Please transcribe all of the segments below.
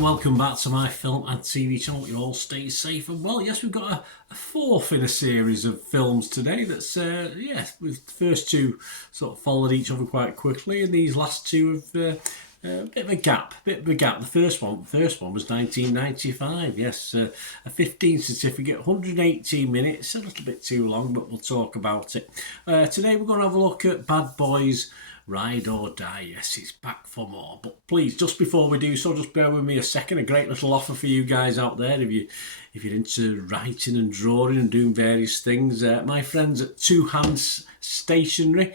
and welcome back to my film and TV channel. You all stay safe and well. Yes, we've got a fourth in a series of films today. That's the first two sort of followed each other quite quickly, and these last two have a bit of a gap. The first one was 1995. Yes, a 15 certificate, 118 minutes, a little bit too long, but we'll talk about it. Today we're going to have a look at Bad Boys Ride or Die. Yes, it's back for more. But please, just before we do so, just bear with me a second. A great little offer for you guys out there if you're into writing and drawing and doing various things. My friends at Two Hands Stationery,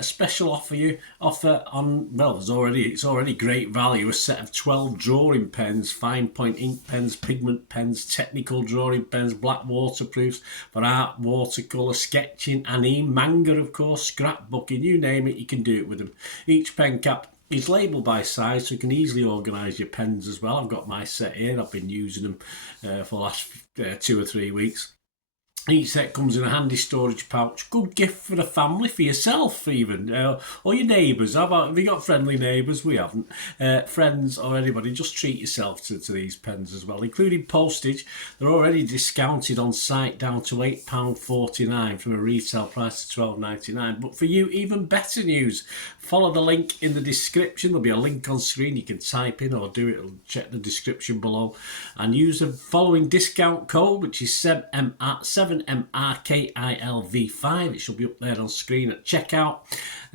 special offer on, well, it's already great value. A set of 12 drawing pens, fine point ink pens, pigment pens, technical drawing pens, black waterproofs for art, watercolour, sketching, anime, manga, of course, scrapbooking, you name it, you can do it with them. Each pen cap is labelled by size, so you can easily organise your pens as well. I've got my set here. I've been using them for the last 2 or 3 weeks. Each set comes in a handy storage pouch. Good gift for the family, for yourself even, or your neighbours. Have you got friendly neighbours? We haven't. Friends or anybody, just treat yourself to these pens as well, including postage. They're already discounted on site down to £8.49 from a retail price of £12.99. But for you, even better news. Follow the link in the description. There'll be a link on screen. You can type in or do it. Check the description below. And use the following discount code, which is 7MRKILV5. It should be up there on screen at checkout.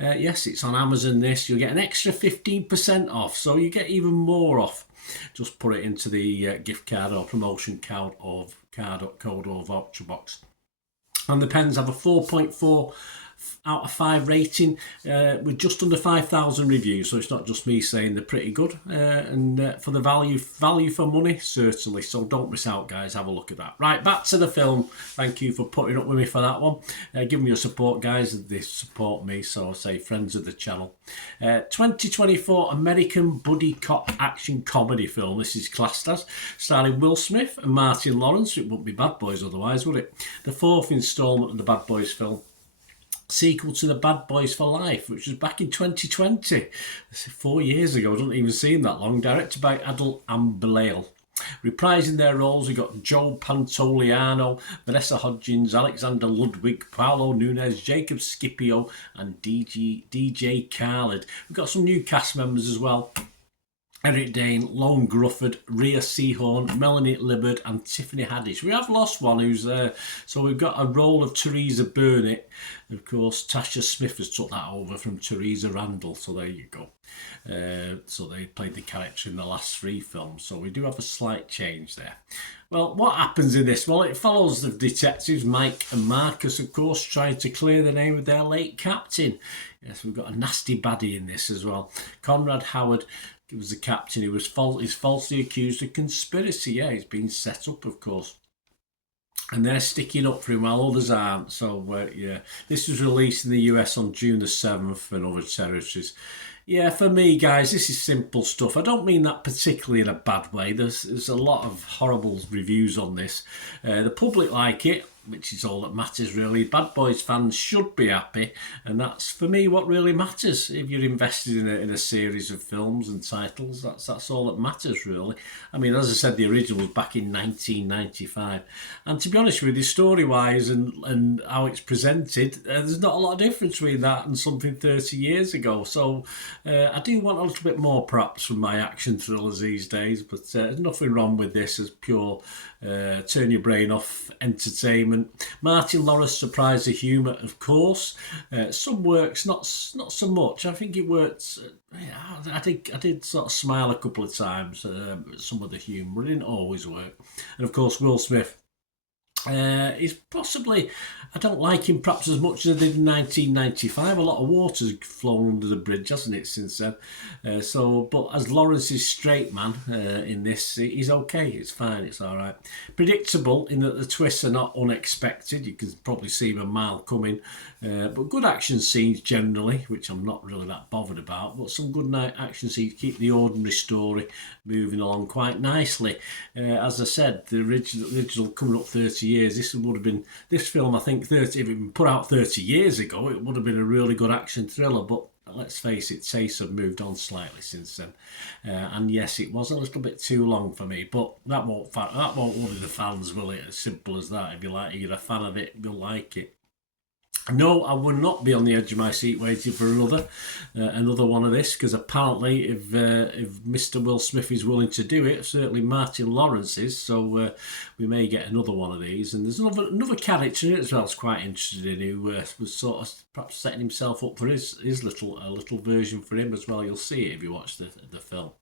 Yes, it's on Amazon this. You'll get an extra 15% off. So you get even more off. Just put it into the gift card or promotion code or voucher box. And the pens have a 4.4 out of 5 rating with just under 5,000 reviews, so it's not just me saying they're pretty good, and for the value for money, certainly. So don't miss out, guys. Have a look at that. Right, back to the film. Thank you for putting up with me for that one. Give me your support, guys. They support me, so I say friends of the channel. 2024 American buddy cop action comedy film. This is classed as, starring Will Smith and Martin Lawrence. It wouldn't be Bad Boys otherwise, would it? The fourth instalment of the Bad Boys film, sequel to the Bad Boys for Life, which was back in 2020. 4 years ago, doesn't even seem that long. Directed by Adel Amblale. Reprising their roles, we got Joe Pantoliano, Vanessa Hudgens, Alexander Ludwig, Paolo Nunez, Jacob Scipio, and DJ Khaled. We've got some new cast members as well. Eric Dane, Lone Grufford, Rhea Seahorn, Melanie Libbard, and Tiffany Haddish. We have lost one who's there. So we've got a role of Teresa Burnett. Of course, Tasha Smith has took that over from Teresa Randall. So there you go. So they played the character in the last 3 films. So we do have a slight change there. Well, what happens in this? Well, it follows the detectives, Mike and Marcus, of course, trying to clear the name of their late captain. Yes, we've got a nasty baddie in this as well. Conrad Howard was the captain who is falsely accused of conspiracy. Yeah, he's been set up, of course. And they're sticking up for him while others aren't. So, yeah, this was released in the US on June the 7th and other territories. Yeah, for me, guys, this is simple stuff. I don't mean that particularly in a bad way. There's a lot of horrible reviews on this. The public like it, which is all that matters, really. Bad Boys fans should be happy, and that's, for me, what really matters. If you're invested in a series of films and titles, that's all that matters, really. I mean, as I said, the original was back in 1995. And to be honest with you, story-wise and how it's presented, there's not a lot of difference between that and something 30 years ago. So I do want a little bit more, perhaps, from my action thrillers these days, but there's nothing wrong with this as pure turn your brain off entertainment. Martin Lawrence surprised the humour, of course. Some works, not so much. I think it worked. I did sort of smile a couple of times at some of the humour. It didn't always work. And of course, Will Smith. He's possibly, I don't like him perhaps as much as I did in 1995. A lot of water's flown under the bridge, hasn't it, since then? But as Lawrence's straight man in this, he's okay. It's fine. It's all right. Predictable in that the twists are not unexpected. You can probably see them a mile coming. But good action scenes generally, which I'm not really that bothered about. But some good night action scenes keep the ordinary story moving along quite nicely. As I said, the original coming up 30 years. This would have been this film. I think 30. If it had been put out 30 years ago, it would have been a really good action thriller. But let's face it, tastes have moved on slightly since then. And yes, it was a little bit too long for me. But that won't worry the fans, will it? As simple as that. If you're a fan of it, you'll like it. No, I would not be on the edge of my seat waiting for another one of this, because apparently if Mr. Will Smith is willing to do it, certainly Martin Lawrence is, so we may get another one of these. And there's another character in it as well I was quite interested in, who was sort of perhaps setting himself up for his little version for him as well. You'll see it if you watch the film.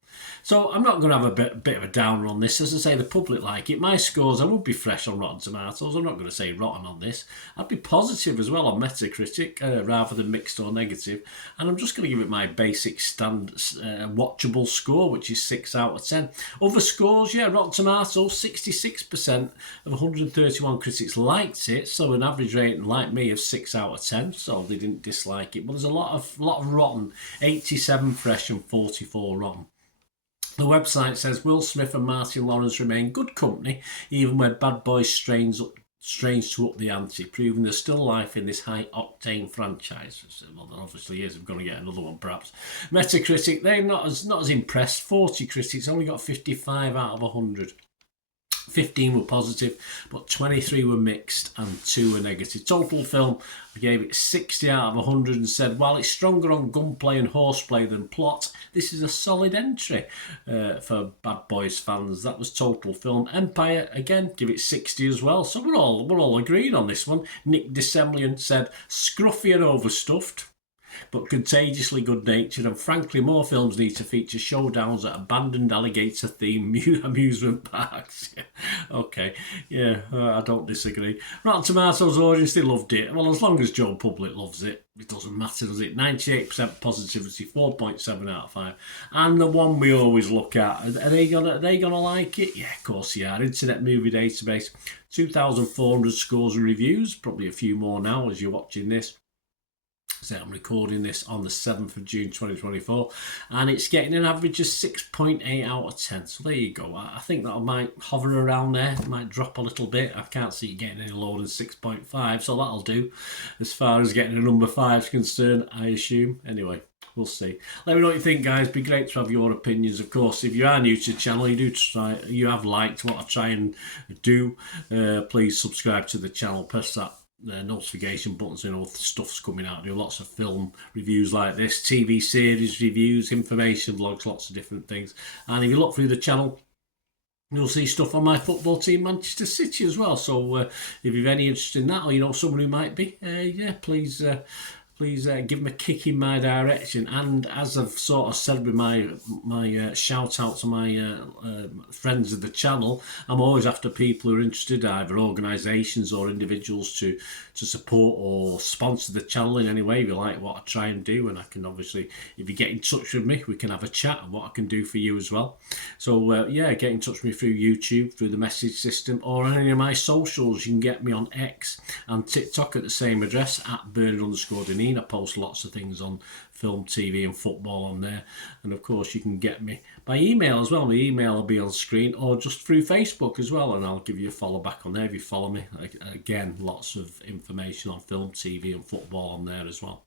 So I'm not going to have a bit of a downer on this. As I say, the public like it. My scores, I would be fresh on Rotten Tomatoes. I'm not going to say rotten on this. I'd be positive as well on Metacritic, rather than mixed or negative. And I'm just going to give it my basic watchable score, which is 6 out of 10. Other scores, yeah, Rotten Tomatoes, 66% of 131 critics liked it, so an average rating like me of 6 out of 10. So they didn't dislike it. But there's a lot of rotten, 87 fresh and 44 rotten. The website says Will Smith and Martin Lawrence remain good company even when Bad Boys strains to up the ante, proving there's still life in this high-octane franchise. Well, there obviously is. We're going to get another one, perhaps. Metacritic, they're not as impressed. 40 critics, only got 55 out of 100. 15 were positive, but 23 were mixed and 2 were negative. Total film, I gave it 60 out of 100 and said, while it's stronger on gunplay and horseplay than plot, this is a solid entry for Bad Boys fans. That was total film. Empire, again, give it 60 as well. So we're all agreed on this one. Nick DeSemblian said, scruffy and overstuffed, but contagiously good-natured, and frankly more films need to feature showdowns at abandoned alligator-themed amusement parks. Okay, yeah, I don't disagree. Rotten Tomatoes audience, they loved it. Well, as long as Joe Public loves it, it doesn't matter, does it? 98% positivity, 4.7 out of 5. And the one we always look at, are they gonna like it? Yeah, of course they are. Internet Movie Database, 2,400 scores and reviews, probably a few more now as you're watching this. So I'm recording this on the 7th of June 2024, and it's getting an average of 6.8 out of 10. So there you go. I think that might hover around there. It might drop a little bit. I can't see it getting any lower than 6.5, so that'll do as far as getting a number 5 is concerned, I assume. Anyway, we'll see. Let me know what you think, guys. It'd be great to have your opinions. Of course, if you are new to the channel, you have liked what I try and do, please subscribe to the channel. Press that notification buttons, stuff's coming out. I do lots of film reviews like this, TV series reviews, information vlogs, lots of different things. And if you look through the channel, you'll see stuff on my football team, Manchester City, as well. So if you've any interest in that, or you know someone who might be, yeah, please give them a kick in my direction. And as I've sort of said with my shout out to my friends of the channel, I'm always after people who are interested, either organisations or individuals, to support or sponsor the channel in any way if you like what I try and do. And I can obviously, if you get in touch with me, we can have a chat on what I can do for you as well. So yeah, get in touch with me through YouTube, through the message system, or on any of my socials. You can get me on X and TikTok at the same address, at Bernard_Deneen. I post lots of things on film, TV and football on there. And of course you can get me by email as well. My email will be on screen, or just through Facebook as well, and I'll give you a follow back on there if you follow me. Again, lots of information on film, TV and football on there as well.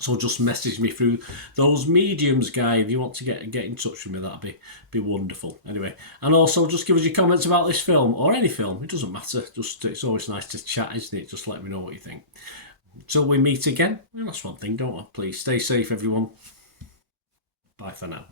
So just message me through those mediums, guy, if you want to get in touch with me. That'd be wonderful. Anyway, and also just give us your comments about this film or any film. It doesn't matter. Just, it's always nice to chat, isn't it? Just let me know what you think. Till we meet again, that's one thing, don't I? Please stay safe, everyone. Bye for now.